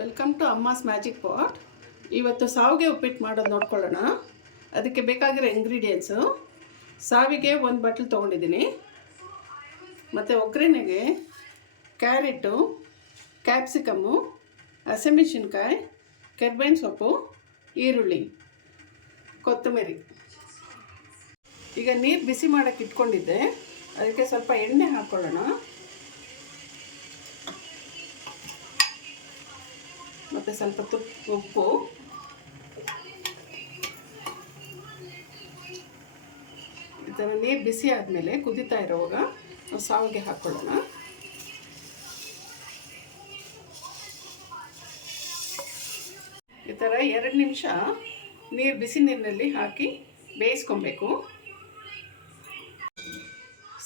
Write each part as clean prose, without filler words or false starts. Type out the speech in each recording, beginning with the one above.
Welcome to Amma's magic pot. ಇವತ್ತು ಸಾವಿಗೆ ಉಪ್ಪಿಟ್ಟು ಮಾಡೋದು ನೋಡ್ಕೊಳ್ಳೋಣ. ಅದಕ್ಕೆ ಬೇಕಾಗಿರೋ ಇಂಗ್ರೀಡಿಯೆಂಟ್ಸು: ಸಾವಿಗೆ 1 ಬಟ್ಲು ತೊಗೊಂಡಿದ್ದೀನಿ, ಮತ್ತು ಒಗ್ಗರಣೆಗೆ ಕ್ಯಾರೆಟು, ಕ್ಯಾಪ್ಸಿಕಮ್ಮು, ಹಸಿಮೆಣಸಿನ್ಕಾಯಿ, ಕರಿಬೇವಿನ ಸೊಪ್ಪು, ಈರುಳ್ಳಿ, ಕೊತ್ತಂಬರಿ. ಈಗ ನೀರು ಬಿಸಿ ಮಾಡೋಕ್ಕೆ ಇಟ್ಕೊಂಡಿದ್ದೆ, ಅದಕ್ಕೆ ಸ್ವಲ್ಪ ಎಣ್ಣೆ ಹಾಕ್ಕೊಳ್ಳೋಣ. ಮತ್ತು ಸ್ವಲ್ಪ ಉಪ್ಪು, ಈ ಥರ ನೀರು ಬಿಸಿ ಆದಮೇಲೆ ಕುದೀತಾ ಇರೋವಾಗ ಸಾವಿಗೆ ಹಾಕ್ಕೊಳ್ಳೋಣ. ಈ ಥರ 2 ನಿಮಿಷ ಬಿಸಿ ನೀರಿನಲ್ಲಿ ಹಾಕಿ ಬೇಯಿಸ್ಕೊಬೇಕು.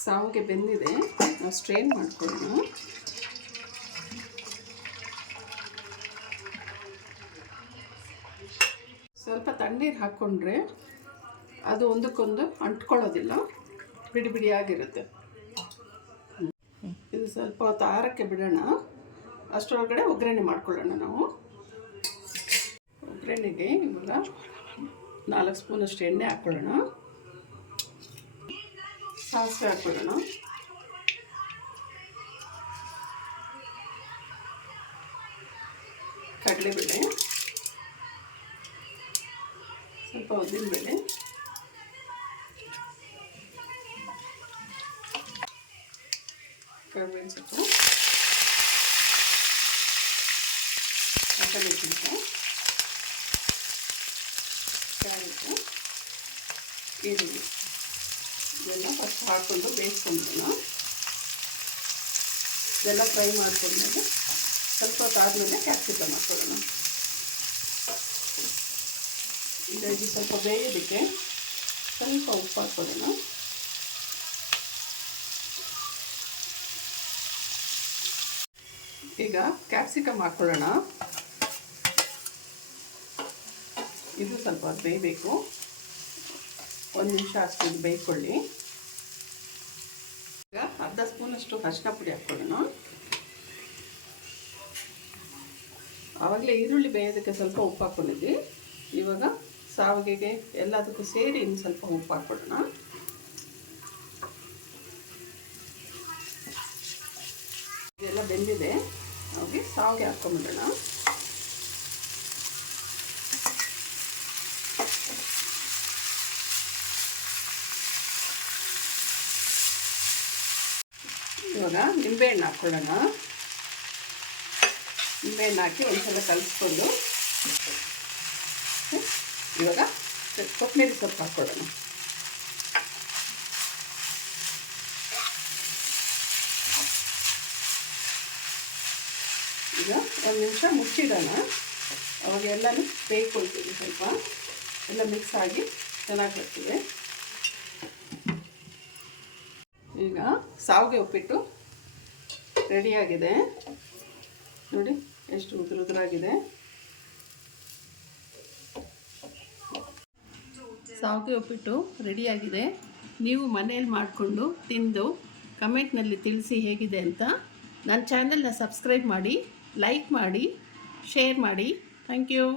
ಸಾವಿಗೆ ಬೆಂದಿದೆ, ನಾವು ಸ್ಟ್ರೈನ್ ಮಾಡ್ಕೊಳ್ಳೋಣ. ಸ್ವಲ್ಪ ತಣ್ಣೀರು ಹಾಕ್ಕೊಂಡ್ರೆ ಅದು ಒಂದಕ್ಕೊಂದು ಅಂಟ್ಕೊಳ್ಳೋದಿಲ್ಲ, ಬಿಡಿ ಬಿಡಿಯಾಗಿರುತ್ತೆ. ಇದು ಸ್ವಲ್ಪ ಹೊತ್ತು ಆರಕ್ಕೆ ಬಿಡೋಣ. ಅಷ್ಟರೊಳಗಡೆ ಒಗ್ಗರಣೆ ಮಾಡ್ಕೊಳ್ಳೋಣ. ನಾವು ಒಗ್ಗರಣೆಗೆ ಇವಾಗ 4 ಸ್ಪೂನಷ್ಟು ಎಣ್ಣೆ ಹಾಕ್ಕೊಳ್ಳೋಣ. ಸಾಸಿವೆ ಹಾಕ್ಕೊಳ್ಳೋಣ. ಕಡಲೆಬೇಳೆ, ಸ್ವಲ್ಪ ಉದ್ದಿನಬೇಳೆ, ಕರಿಬೇವಿನ ಸೊಪ್ಪು, ಹಸಿಮೆಣಸಿನಕಾಯಿ, ಕ್ಯಾರೆಟು, ಈರುಳ್ಳಿ ಇದೆಲ್ಲ ಫಸ್ಟ್ ಹಾಕ್ಕೊಂಡು ಬೇಯಿಸ್ಕೊಂಡ್ಬಿಡೋಣ. ಇದೆಲ್ಲ ಫ್ರೈ ಮಾಡ್ಕೊಂಡ್ಮೇಲೆ ಸ್ವಲ್ಪ ಹೊತ್ತಾದಮೇಲೆ ಕ್ಯಾಪ್ಸಿಕಮ್ ಹಾಕ್ಕೊಳ್ಳೋಣ. ಇದು ಸ್ವಲ್ಪ ಬೇಯೋದಕ್ಕೆ ಸ್ವಲ್ಪ ಉಪ್ಪು ಹಾಕ್ಕೊಳ್ಳೋಣ. ಈಗ ಕ್ಯಾಪ್ಸಿಕಮ್ ಹಾಕ್ಕೊಳ್ಳೋಣ. ಇದು ಸ್ವಲ್ಪ ಬೇಯಬೇಕು, 1 ನಿಮಿಷ ಅಷ್ಟು ಬೇಯ್ಕೊಳ್ಳಿ. ಈಗ ಅರ್ಧ ಸ್ಪೂನಷ್ಟು ಅರಿಶಿನ ಪುಡಿ ಹಾಕ್ಕೊಳ್ಳೋಣ. ಆವಾಗಲೇ ಈರುಳ್ಳಿ ಬೇಯೋದಕ್ಕೆ ಸ್ವಲ್ಪ ಉಪ್ಪು ಹಾಕ್ಕೊಂಡಿದ್ವಿ. ಇವಾಗ ಸಾವಿಗೆಗೆ ಎಲ್ಲದಕ್ಕೂ ಸೇರಿ ಇನ್ನು ಸ್ವಲ್ಪ ಉಪ್ಪು ಹಾಕ್ಕೊಳ್ಳೋಣ. ಇದೆಲ್ಲ ಬೆಂದಿದೆ, ಹಾಗೆ ಸಾವಿಗೆ ಹಾಕ್ಕೊಂಬಿಡೋಣ. ಇವಾಗ ನಿಂಬೆಹಣ್ಣು ಹಾಕ್ಕೊಳ್ಳೋಣ. ನಿಂಬೆಹಣ್ಣು ಹಾಕಿ ಒಂದ್ಸಲ ಕಲಿಸ್ಕೊಂಡು ಇವಾಗ ಕೊತ್ತಂಬರಿ ಸೊಪ್ಪು ಹಾಕ್ಕೊಳ್ಳೋಣ. ಈಗ 1 ನಿಮಿಷ ಮುಚ್ಚಿಡೋಣ. ಅವಾಗ ಎಲ್ಲನೂ ಬೇಯ್ಕೊಳ್ತೀವಿ. ಸ್ವಲ್ಪ ಎಲ್ಲ ಮಿಕ್ಸ್ ಆಗಿ ಚೆನ್ನಾಗಿ ಬರ್ತದೆ. ಈಗ ಸಾವಿಗೆ ಉಪ್ಪಿಟ್ಟು ರೆಡಿಯಾಗಿದೆ. ನೋಡಿ ಎಷ್ಟು ಉದುರಾಗಿದೆ. ಸಾವಿಗೆ ಉಪ್ಪಿಟ್ಟು ರೆಡಿಯಾಗಿದೆ. ನೀವು ಮನೇಲಿ ಮಾಡಿಕೊಂಡು ತಿಂದು ಕಮೆಂಟ್ನಲ್ಲಿ ತಿಳಿಸಿ ಹೇಗಿದೆ ಅಂತ. ನನ್ನ ಚಾನಲ್ನ ಸಬ್ಸ್ಕ್ರೈಬ್ ಮಾಡಿ, ಲೈಕ್ ಮಾಡಿ, ಶೇರ್ ಮಾಡಿ. Thank you.